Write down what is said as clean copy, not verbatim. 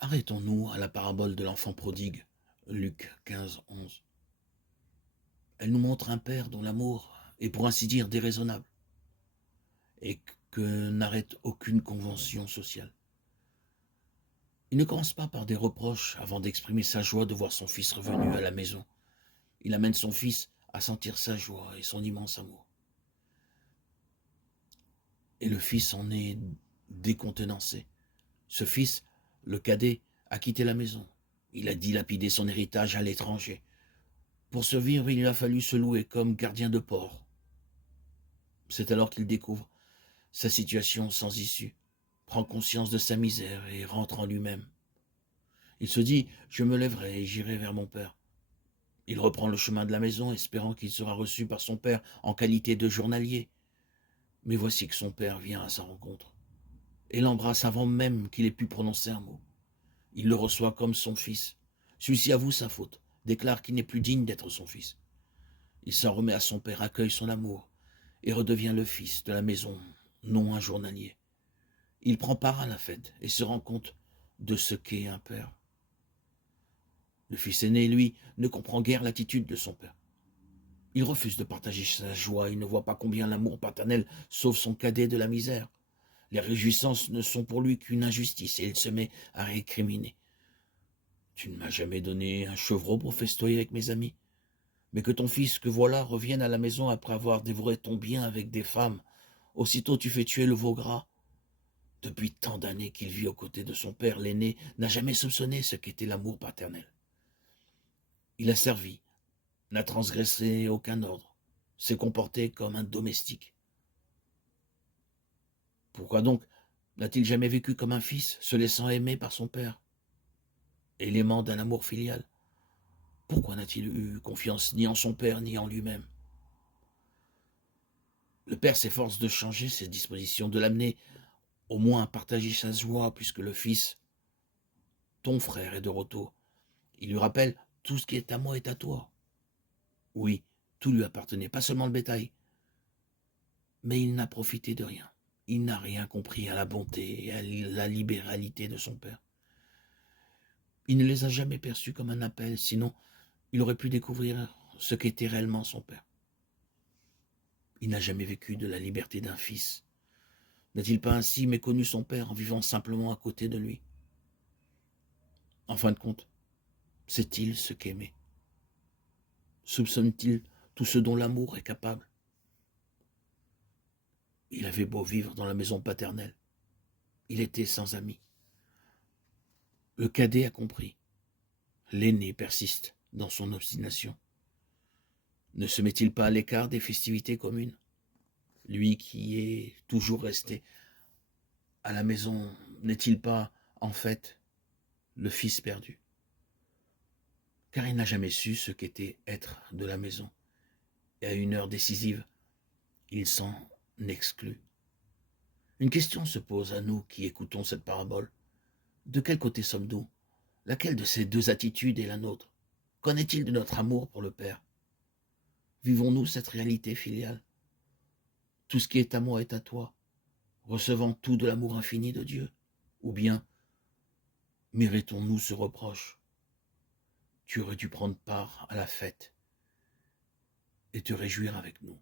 Arrêtons-nous à la parabole de l'enfant prodigue, Luc 15, 11. Elle nous montre un père dont l'amour est pour ainsi dire déraisonnable et que n'arrête aucune convention sociale. Il ne commence pas par des reproches avant d'exprimer sa joie de voir son fils revenu à la maison. Il amène son fils à sentir sa joie et son immense amour. Et le fils en est décontenancé. Ce fils, le cadet, a quitté la maison. Il a dilapidé son héritage à l'étranger. Pour survivre, il lui a fallu se louer comme gardien de port. C'est alors qu'il découvre sa situation sans issue, prend conscience de sa misère et rentre en lui-même. Il se dit « Je me lèverai et j'irai vers mon père ». Il reprend le chemin de la maison, espérant qu'il sera reçu par son père en qualité de journalier. Mais voici que son père vient à sa rencontre et l'embrasse avant même qu'il ait pu prononcer un mot. Il le reçoit comme son fils. Celui-ci avoue sa faute, déclare qu'il n'est plus digne d'être son fils. Il s'en remet à son père, accueille son amour et redevient le fils de la maison, non un journalier. Il prend part à la fête et se rend compte de ce qu'est un père. Le fils aîné, lui, ne comprend guère l'attitude de son père. Il refuse de partager sa joie, il ne voit pas combien l'amour paternel sauve son cadet de la misère. Les réjouissances ne sont pour lui qu'une injustice et il se met à récriminer. Tu ne m'as jamais donné un chevreau pour festoyer avec mes amis, mais que ton fils que voilà revienne à la maison après avoir dévoré ton bien avec des femmes. Aussitôt tu fais tuer le veau gras. Depuis tant d'années qu'il vit aux côtés de son père, l'aîné n'a jamais soupçonné ce qu'était l'amour paternel. Il a servi, n'a transgressé aucun ordre, s'est comporté comme un domestique. Pourquoi donc n'a-t-il jamais vécu comme un fils, se laissant aimer par son père, élément d'un amour filial? Pourquoi n'a-t-il eu confiance ni en son père ni en lui-même? Le père s'efforce de changer ses dispositions, de l'amener au moins à partager sa joie, puisque le fils, ton frère, est de retour. Il lui rappelle, tout ce qui est à moi est à toi. Oui, tout lui appartenait, pas seulement le bétail. Mais il n'a profité de rien. Il n'a rien compris à la bonté et à la libéralité de son père. Il ne les a jamais perçus comme un appel, sinon il aurait pu découvrir ce qu'était réellement son père. Il n'a jamais vécu de la liberté d'un fils. N'a-t-il pas ainsi méconnu son père en vivant simplement à côté de lui? En fin de compte, sait-il ce qu'aimer? Soupçonne-t-il tout ce dont l'amour est capable? Il avait beau vivre dans la maison paternelle, il était sans amis. Le cadet a compris. L'aîné persiste dans son obstination. Ne se met-il pas à l'écart des festivités communes? Lui qui est toujours resté à la maison, n'est-il pas, en fait, le fils perdu? Car il n'a jamais su ce qu'était être de la maison. Et à une heure décisive, il s'en exclut. Une question se pose à nous qui écoutons cette parabole. De quel côté sommes-nous? Laquelle de ces deux attitudes est la nôtre? Qu'en est-il de notre amour pour le Père? Vivons-nous cette réalité filiale? Tout ce qui est à moi est à toi, recevant tout de l'amour infini de Dieu? Ou bien méritons-nous ce reproche? Tu aurais dû prendre part à la fête et te réjouir avec nous.